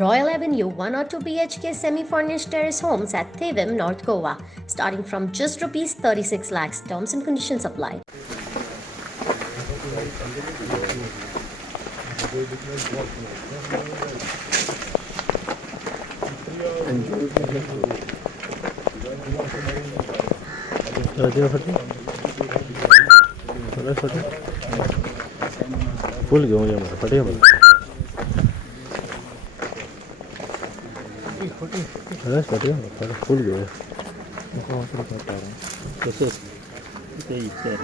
Royal Avenue 1 or 2 BHK semi-furnished terrace homes at Thevim, North Goa, starting from just rupees 36 lakhs. Terms and conditions apply. Full घेऊन या मला फटे मला फटे full घेऊया तसंच ते विचार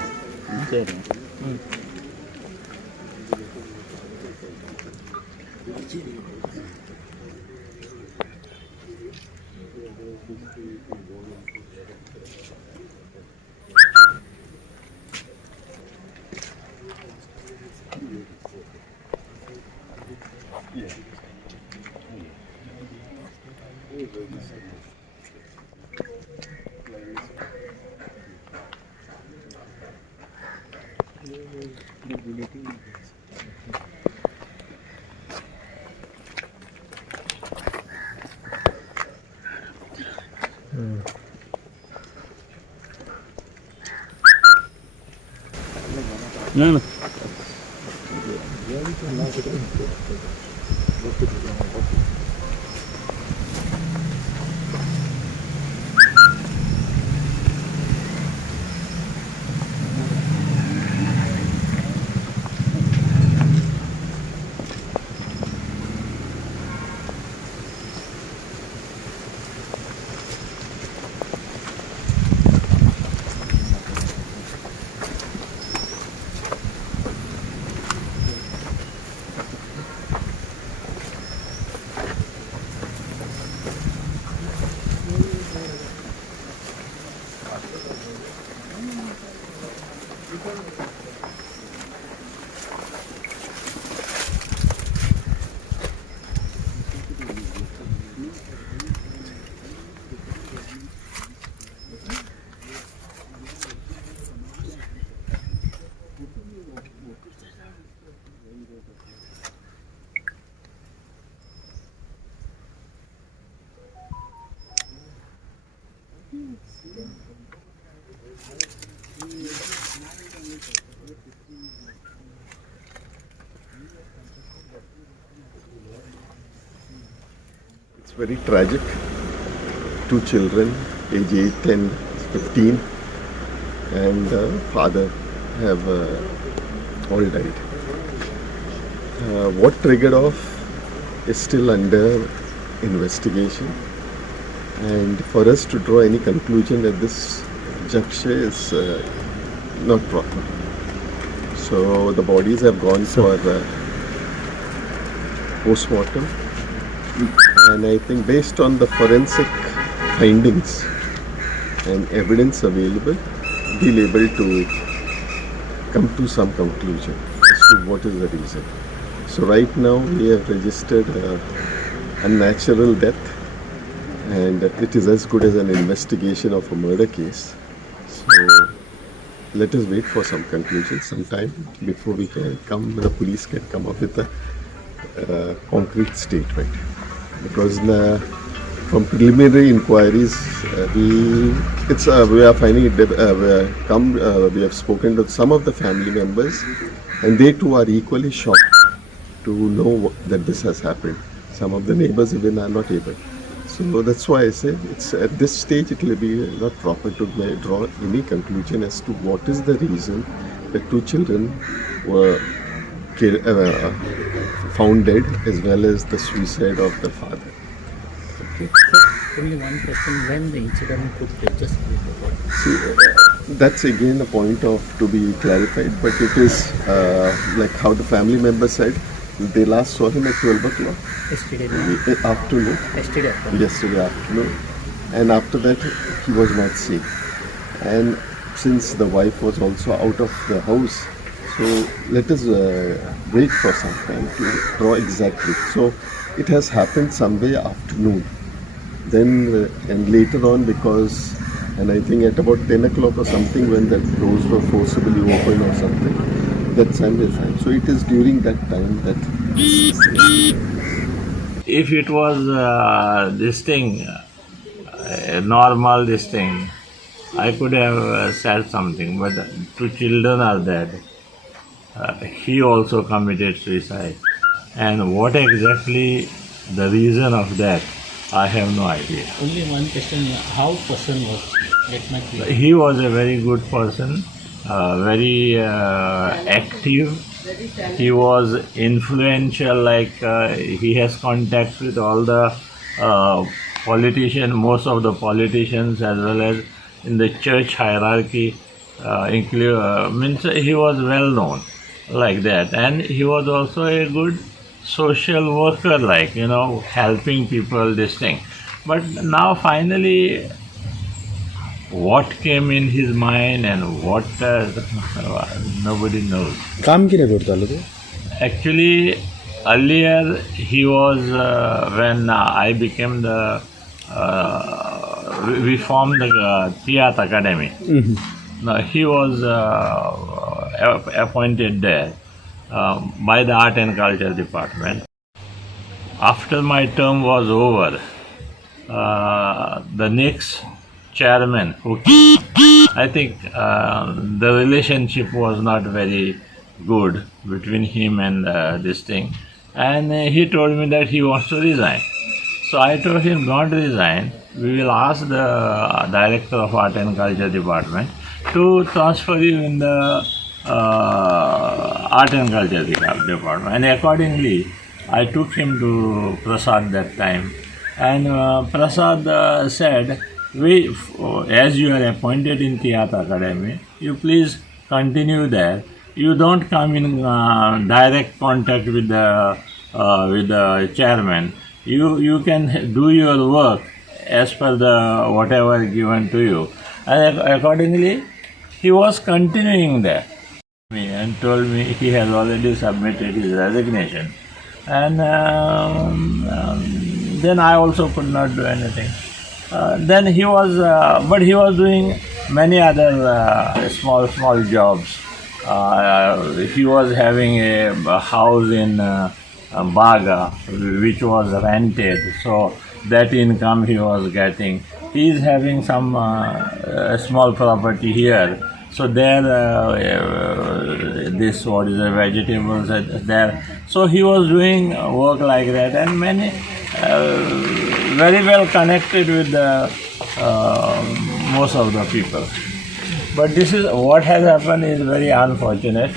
ना ना It's very tragic. Two children, age 8 and 15, and father have all died. What triggered off is still under investigation, and for us to draw any conclusion at this juncture is not proper. So the bodies have gone for post-mortem, and I think based on the forensic findings and evidence available, we'll be able to come to some conclusion as to what is the reason. So right now we have registered a natural death, and it is as good as an investigation of a murder case. So let us wait for some conclusion sometime before we can come, the police can come up with a concrete statement. Because from preliminary inquiries, we are finding it. We have spoken to some of the family members, and they too are equally shocked to know that this has happened. Some of the neighbors even are not able. So that's why I say it's at this stage it will be not proper to draw any conclusion as to what is the reason that two children were found dead, as well as the suicide of the father. Sir, only one question: when the incident took place, just before. See, that's again a point of to be clarified, but it is like how the family member said, they last saw him at 12 o'clock Yesterday night. afternoon, yesterday afternoon, and after that he was not seen. And since the wife was also out of the house, so let us wait for some time to draw exactly. So it has happened somewhere afternoon. Then and later on, because, and I think at about 10 o'clock or something, when the doors were forcibly opened or something, that time they find. So it is during that time that if it was this thing, normal this thing, I could have said something, but two children are dead. He also committed suicide. And what exactly the reason of that, I have no idea. Only one question, how person was? Let me clear. He was a very good person, very active. He was influential, like he has contact with all the politicians, most of the politicians, as well as in the church hierarchy. Means he was well known like that, and he was also a good social worker, like, helping people, this thing. But now finally, what came in his mind and what nobody knows. काम किने करतालो तो Actually, earlier he was when I became we formed the Theatre Academy. Now, he was appointed there by the Art and Culture Department. After my term was over, the next chairman who came, I think the relationship was not very good between him and this thing, and he told me that he wants to resign. So I told him, don't resign. We will ask the director of Art and Culture Department to transfer you in the Art and Culture Department. And accordingly, I took him to Prasad that time. And Prasad said, as you are appointed in Theatre Academy, you please continue there. You don't come in direct contact with the chairman. You can do your work as per the whatever given to you. And accordingly, he was continuing there and told me he has already submitted his resignation. And then I also could not do anything. Then he was, but he was doing many other small jobs. He was having a house in Baga, which was rented, so that income he was getting. He is having some small property here, so there this what is the vegetables there. So he was doing work like that, and many very well connected with the most of the people. But this is what has happened is very unfortunate.